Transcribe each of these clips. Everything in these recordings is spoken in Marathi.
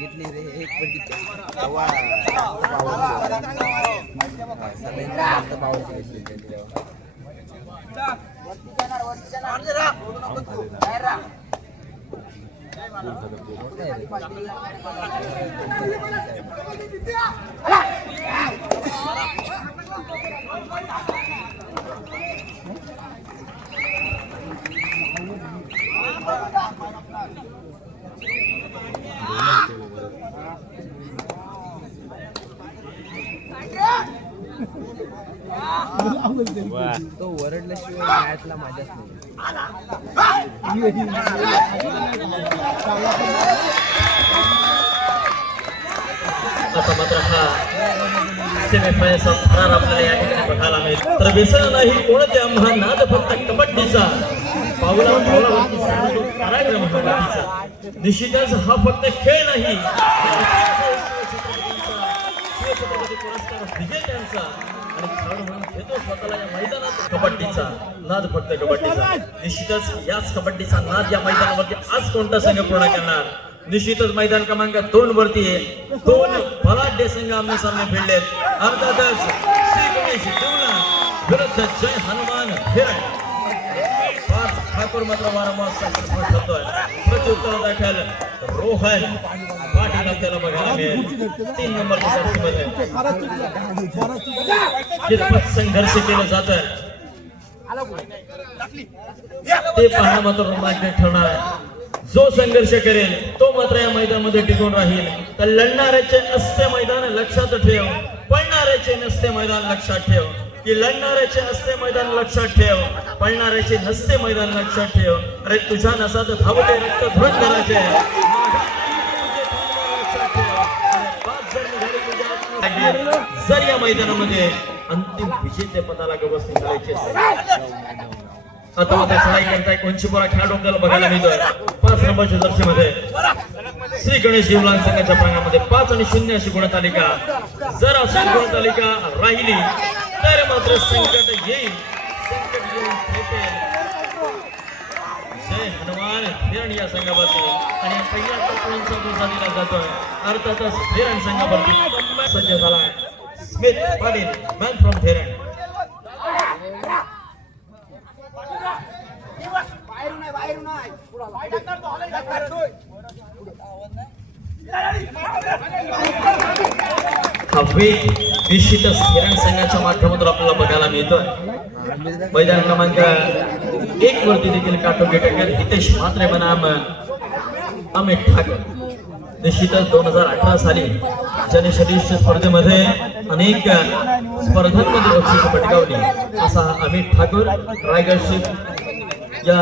सांगितली रे एक पण तेव्हा जास्त पावलं हा, सगळ्यांनी तो वरडल्याशिवाय मॅचला माझ्याच नाही. आता मात्र हा सेमीफायनलचा थरार आपल्याला या ठिकाणी बघायला मिळेल. तर व्यसन नाही कोणत्या हा नाद फक्त कबड्डीचा पावला पावलावरती कबड्डीचा. निश्चितच हा फक्त खेळ नाही. पुरस्कार विजेत्यांचा आणि खेळाडू म्हणून घेतो स्वतःला या मैदानात. कबड्डीचा नाद फक्त कबड्डीचा. निश्चितच याच कबड्डीचा नाद या मैदानावरती आज कोणता संघ पूर्ण करणार? निश्चितच मैदान क्रमांक दोन वरती आहे. दोन बलाढ्य संघ आमने सामने भिडलेत अर्थातच श्री गणेश विरुद्ध जय हनुमान हिरण ठाकूर मात्र वारंवार संकट ठरतोय प्रत्युत्तर दाखल रोहन. पाटील आपल्याला बघायला मिळेल तीन नंबरच्या कितपत संघर्ष केलं जात ते पहा मात्र रोमांचक ठरणार. जो संघर्ष करेल तो मात्र या मैदानामध्ये टिकून राहील. तर लढणाऱ्याचे असते मैदान लक्षात ठेव. पडणाऱ्याचे नसते मैदान लक्षात ठेव. की लढणाऱ्याचे असते मैदान लक्षात ठेव पळणाऱ्याचे हस्ते मैदान लक्षात ठेव. अरे तुझ्या नसात धावते रक्त धुरत करायचे. जर या मैदानामध्ये अंतिम विजेते पदाला गवस निघायचे असेल. आता मात्र चढाई करताय कोणशीपुरा खेळाडू आपल्याला बघायला मिळतोय. पाच नंबरच्या जर्सीमध्ये श्री गणेश जीवलान संघाच्या प्रांगामध्ये पाच आणि शून्य अशी गुणतालिका. जर अशी गुणतालिका राहिली तर मात्र संकट येईल. संकट येऊन जय हनुमान हिरण या संघावरती आणि या पहिल्या तत्वांचा बोजा जातोय अर्थातच हिरण संघावरती सज्ज झाला स्मिथ पाटील मॅन फ्रॉम हिरण हा वेग निश्चितच हिरण संघाच्या माध्यमातून आपल्याला बघायला मिळतोय. मैदान क्रमांक एक वरती देखील काटो टक्कर हितेश म्हात्रे बनाम अमित ठाकर. निश्चितच दोन हजार अठरा साली जनशरीर स्पर्धेमध्ये अनेक स्पर्धांमध्ये बक्षीस पटकावली असा अमित ठाकूर रायगडशी या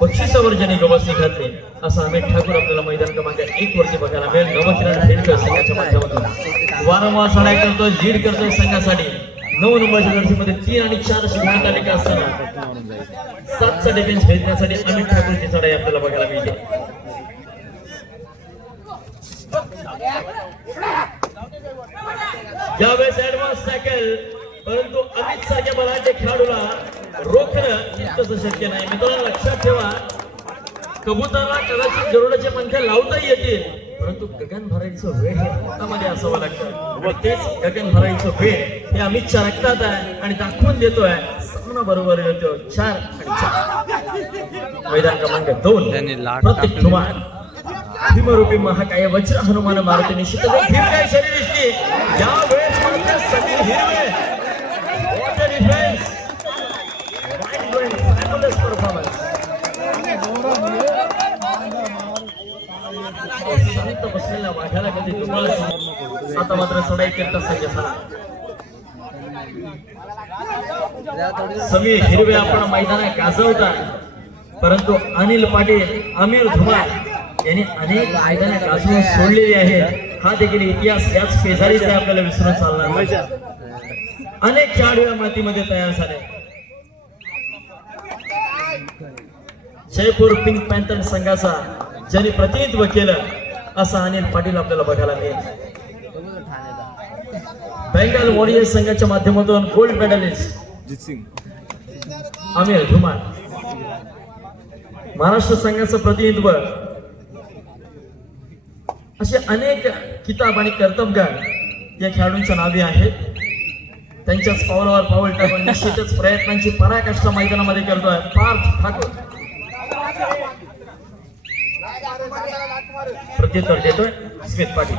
बक्षिसावर ज्याने गवसणी घातली असं अमित ठाकूर आपल्याला मैदान क्रमांक एक वरती बघायला मिळेल. नवकिरण खेडकर संघाच्या माध्यमातून. वारंवार सडाय करतोय लीड करतोय संघासाठी. नऊ नंबरच्या जर्सीमध्ये तीन आणि चार अशी गुणतालिका असताना सातचा डिफेन्स भेटण्यासाठी अमित ठाकूरची चढाई आपल्याला बघायला मिळते. यावेळेस ऍडव्हान्स टॅकल परंतु अमित सारख्या बलाढ्य खेळाडूला रोखणं तितकंच शक्य नाही. मित्रांनो लक्षात ठेवा. कबुतरला कदाचित गरुडाचे पंख लावता येतील परंतु गगन भरायचं वेळ हे हातामध्ये असावं लागतं. व तेच गगन भरायचं वेळ हे अमितच्या रक्तात आहे आणि दाखवून देतोय. सामना बरोबर येतो चार आणि चार. मैदान क्रमांक दोन प्रत्येक. ठुमान भीमरूपी महाकाय वज्र हनुमान मारुती निश्चित भीमकाय शरीर दिसते या वेळेस हिरवे. शांत बसलेल्या वाघ्याला कधी तुम्हाला आता मात्र चढाई करता सज्ज झाला. त्याला समीर हिरवे आपण मैदानात गाजवतात. परंतु अनिल पाटील अमीर धुमाळ यांनी अनेक मैदाने गाजवून सोडलेली आहेत. हा देखील इतिहास याच शेजारीचा आपल्याला विसरून चालला अनेक खेळाडू या मातीमध्ये तयार झाले. जयपूर पिंक पॅन्थर संघाचा ज्यांनी प्रतिनिधित्व केलं असं अनिल पाटील आपल्याला बघायला मिळेल. बेंगाल वॉरियर्स संघाच्या माध्यमातून गोल्ड मेडलिस्ट अमीर धुमाळ. महाराष्ट्र संघाचं प्रतिनिधित्व. असे अनेक किताब आणि कर्तबगार या खेळाडूंच्या नावे आहेत. त्यांच्याच पावलावर पाऊल टाकून निश्चितच प्रयत्नांची पराकाष्ठा मैदानामध्ये करतोय पार्थ ठाकूर. प्रत्युत्तर देतोय स्मित पाटील.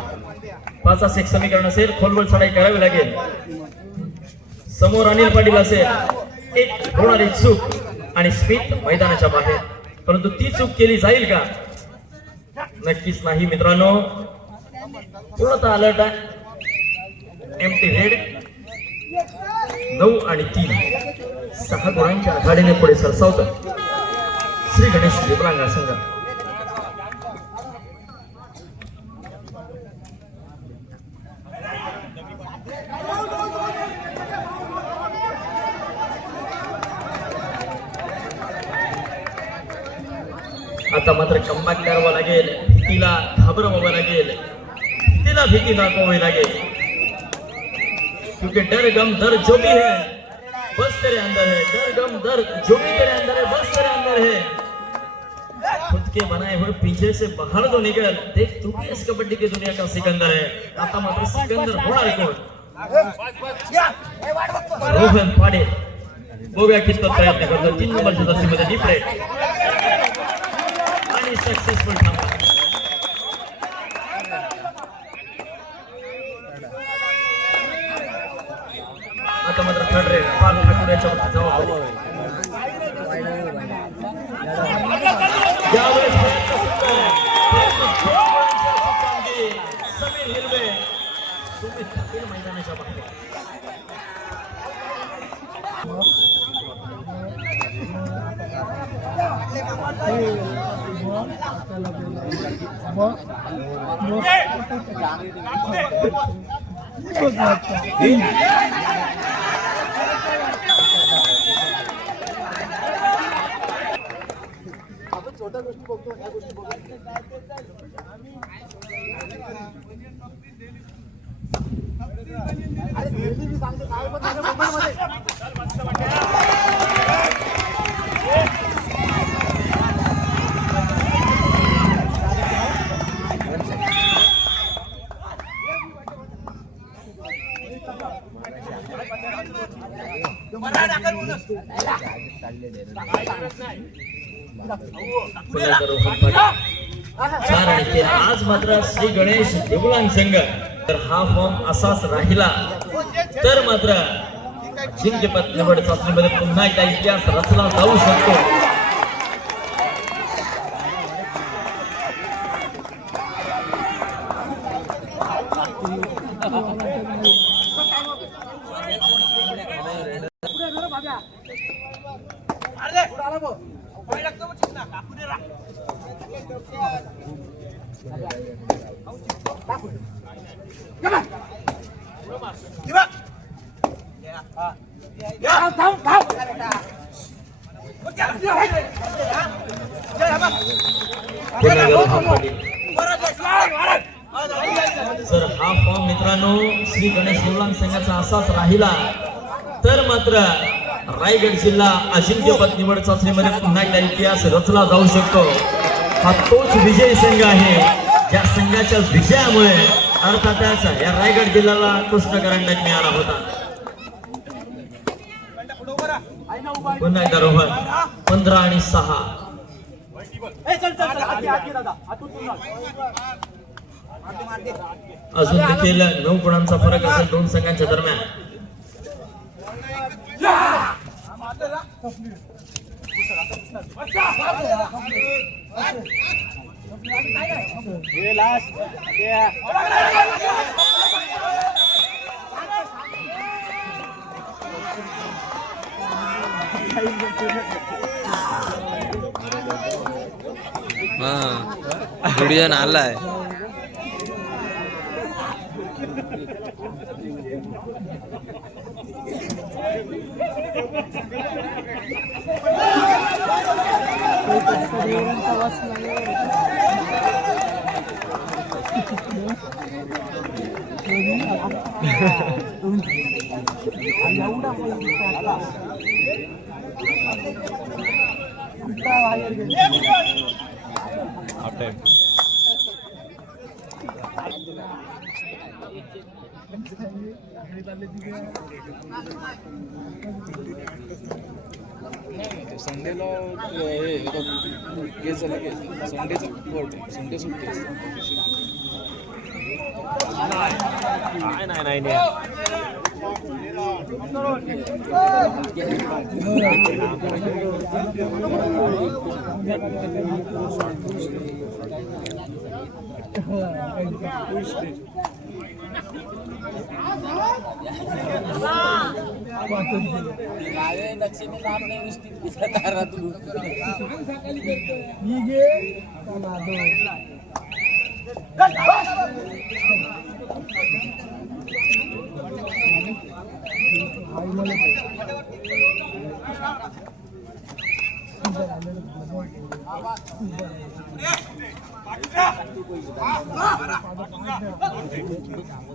पाचास एक समीकरण असेल. खोलवर चढाई करावी लागेल. समोर अनिल पाटील असेल. एक होणारी चूक आणि स्मित मैदानाच्या बाहेर. परंतु ती चूक केली जाईल का? नक्कीच नाही मित्रांनो. पूर्णतः अलर्ट आहे. एम टी रेड नऊ आणि तीन. सहा गुणांच्या आघाडीने पुढे सरसावतात. श्री गणेश दिवलांगा संघ. आता मात्र कमबॅक करावा लागेल भीतीला घाबरवावं लागेल भीतीला भीती दाखवावी लागेल क्योंकि डर गम दर जो भी है बस तेरे अंदर है डर गम दर जो भी तेरे अंदर है बस तेरे अंदर है खुद के बनाए हुए पीछे से बाहर तो निकल देख तू भी इस कबड्डी की दुनिया का सिकंदर है आता मात्र सिकंदर होणार कोण रोहन पाडे बघूया कितपत प्रयत्न करतो तीन नंबरच्या जर्सीमध्ये डीप रेड आणि सक्सेसफुल थांबा आता मात्र थर्ड रेड. पाल ठाकूर याच्यावरती जबाबदारी समीर हिरवे. मैदानाच्या बाहेर पुन्हा एकदा रोहन पाटील चार आणि तीन आज मात्र श्री गणेश देगुळांग संघ तर हा फॉर्म असाच राहिला तर मात्र जिंकपत निवड चाचणीमध्ये पुन्हा एकदा इतिहास रचला जाऊ शकतो पुन्हा एकदा रोहन पाटील जर हा फॉर्म मित्रांनो श्री गणेश देवलांग संघाचा असाच राहिला तर मात्र रायगड जिल्हा अजिंक्यपद निवड चाचणीमध्ये पुन्हा एकदा इतिहास रचला जाऊ शकतो. हा तोच विजय संघ आहे ज्या संघाच्या विजयामुळे अर्थातच या रायगड जिल्ह्याला कृष्ण करंडक मिळाला होता पुन्हा एकदा रोहन पंधरा आणि सहा अजून देखील नऊ गुणांचा फरक असेल दोन संघांच्या दरम्यान हा व्हिडिओ After. आलाय संडेला हे केस झाला केस संडेचा कोर्ट आहे. संडे सुट्टी असते काय नाही नाही नाही बघ माझ्या पाच मिनिटं थांब हे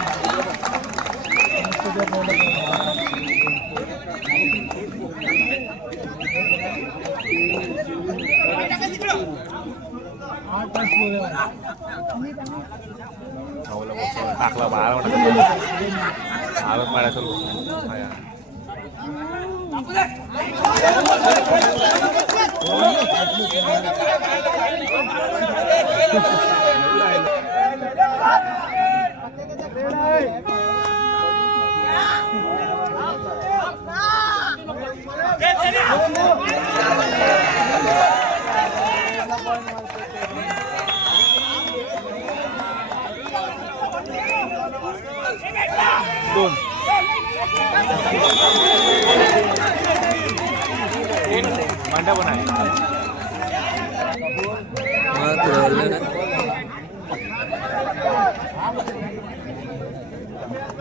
टाकला बाळा आलं पाड्याचं दोन तीन मांडा पण आहे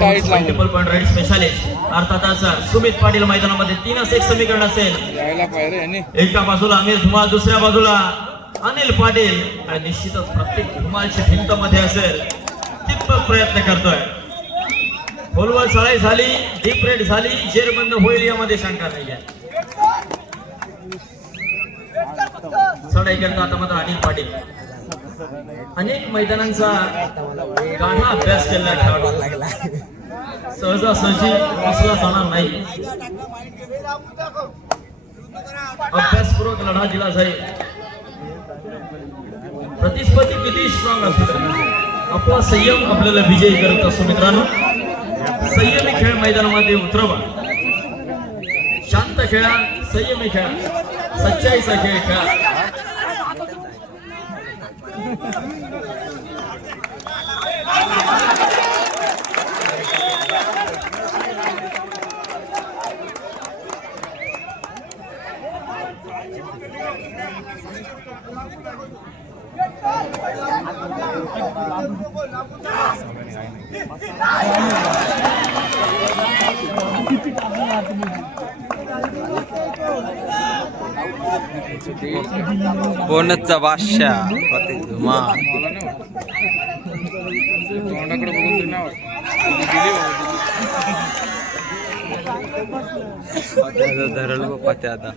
मल्टिपल पॉईंट स्पेशालिस्ट अर्थातच सुमित पाटील मैदानामध्ये तीनच एक समीकरण असेल. एका बाजूला अनिल धुमाळ दुसऱ्या बाजूला अनिल पाटील. आणि निश्चितच प्रत्येक धुमाळची भिंत मध्ये असेल. तितपत प्रयत्न करतोय. खोलवर सळाई झाली डीप रेड झाली जेरबंद होईल यामध्ये शंका नाही आहे. चढाई करता आता मात्र अनिल पाटील. अनेक मैदानांचा गाढा अभ्यास केलेला खेळाडू सहजासहजी बसला जाणार नाही. अभ्यासपूर्वक लढा दिला जाईल. प्रतिस्पर्धी किती स्ट्रॉंग असतो आपला संयम आपल्याला विजयी करत असतो मित्रांनो. संयमी खेळ मैदानामध्ये उतरवा. शांत खेळा संयमी खेळा. सच्चाईचा खेळ खेळा. बोनसचा बादशाह. वाटत तोंडाकडे बघून तरी नाही वाटत धरल बघ पत्याचा.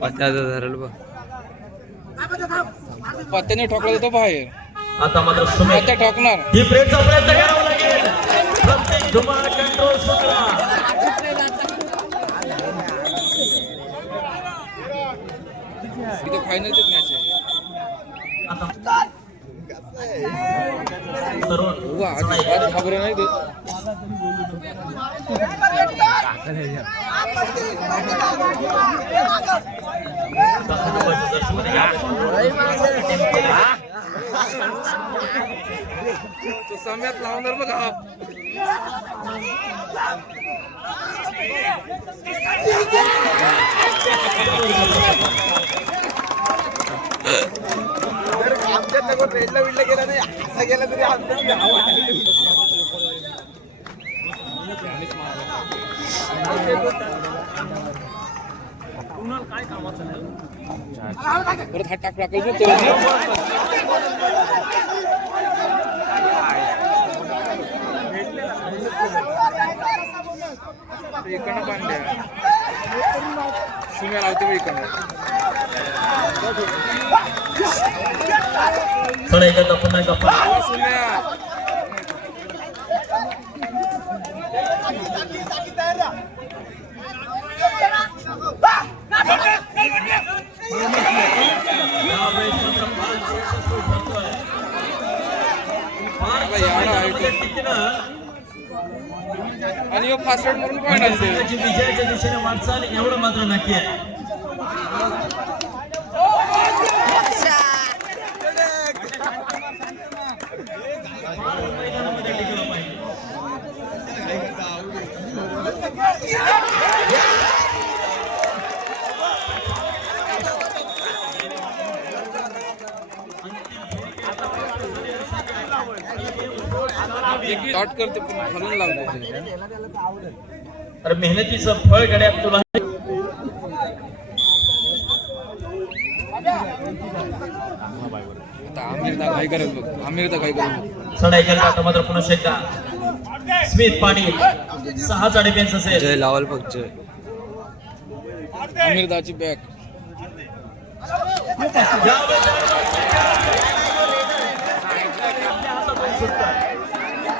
पत्याचं धरल बघ. पत्त्याने ठोकला देतो बाहेर. आता मात्र ठोकणार. ही ब्रेकचा प्रयत्न करावा लागेल. प्रत्येक धुमाळ कंट्रोल सुटला. फायनलचीच मॅच आहे आता तरुण उभा अजिबात घाबरे नाही ते तो सम्यात लावणार बघ. हा आमच्या नगर रेडला बिडला गेला नाही असा गेला तरी आमच्या परत हा टाक तो. इकडनं पांड्या. शून्य लावते बघ इकडनं थोडा एकदा पुन्हा. पद्धतीनं आणि फास्ट मारून पॉईंट त्याची विजयाच्या दिशेने वाटचाल एवढं मात्र नक्की आहे शॉर्ट करते पण खालून लावते तर मेहनतीचं फळ गड्या तुला आता आमिरदा काय करेल बघ आमिरदा काय करेल चढाई केला आता मात्र पुन्हा एकदा स्मिथ पाटील सहा साडेपेन्स असेल. जय लावल बघ जय. आमिरदाची बॅक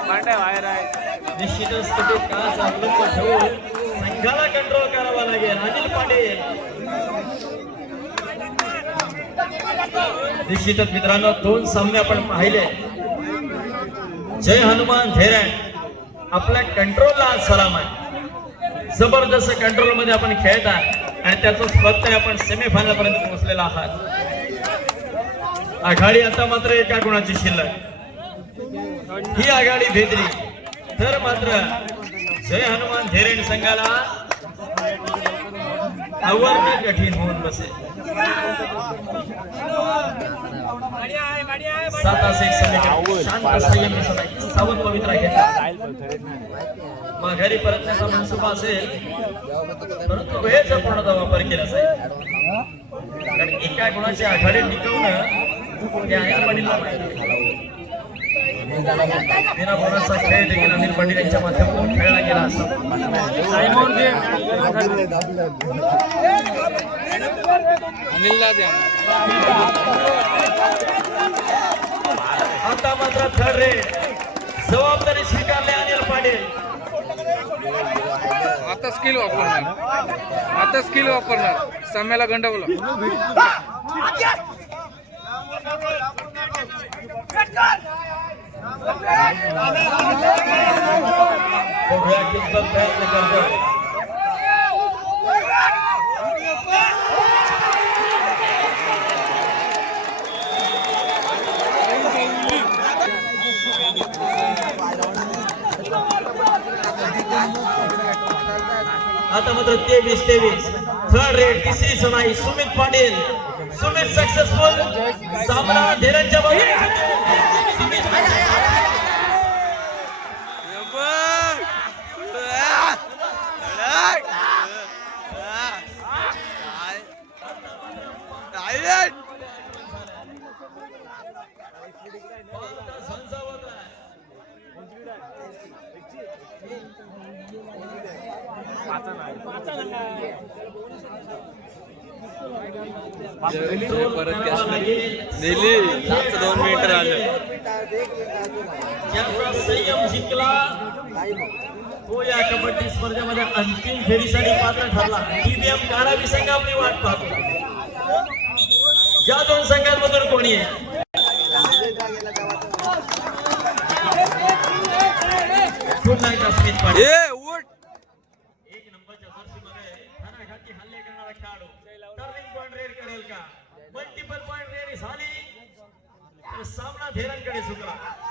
मांड्या बाहेर आहे ठेवून संघाला कंट्रोल करावा लागेल. अनिल पाटील निश्चितच मित्रांनो दोन सामने आपण पाहिले. जय हनुमान धैर्य आपल्या कंट्रोलला आज सलाम आहे. जबरदस्त कंट्रोलमध्ये आपण खेळत आहात आणि त्याचं फक्त आपण सेमीफायनल पर्यंत पोहोचलेला आहात. आघाडी आता मात्र एका गुणाची शिल्लक. ही आघाडी भेटली तर मात्र जय हनुमान धैर्य संघाला आवरणं कठीण होऊन बसे. सावध पवित्रा घेतला माघारी परतण्याचा मनसुबा असेल परंतु वेळेचा पूर्णता वापर केला जाईल. कारण एका गुणाची आघाडी टिकवणं हे आई वडिला माहिती बिना बोनाचा खेळ देखील अनिल पाटील यांच्या माध्यमातून खेळला गेला असा अनिलला द्या आता मात्र थर्ड रेड जबाबदारी स्वीकारली अनिल पाटील आता स्किल वापरणार. आता स्किल वापरणार. सम्याला गंडवलं. आता मात्र तेवीस तेवीस. थर्ड रेड तिसरी सुनाई, सुमित पाटील. सुमित सक्सेसफुल सामना धीरंच्या जय परत कॅश दिली लास्ट दोन मिनिट राहिले. संयम जिंकला तो या कबड्डी स्पर्धेमध्ये अंतिम फेरीसाठी पात्र ठरला. टीबीएम कारावी संघ आपली वाट पाहतो. या दोन संघांमधून कोणी आहे पुन्हा एकदा स्मित पाटील ए उठ एक नंबरच्या जर्सीमध्ये धनाघाती हल्ले करणारा खेळाडू टर्निंग पॉइंट रेड करेल का मल्टिपल पॉइंट रेड झाली तर सामना धेरांकडे सुकला.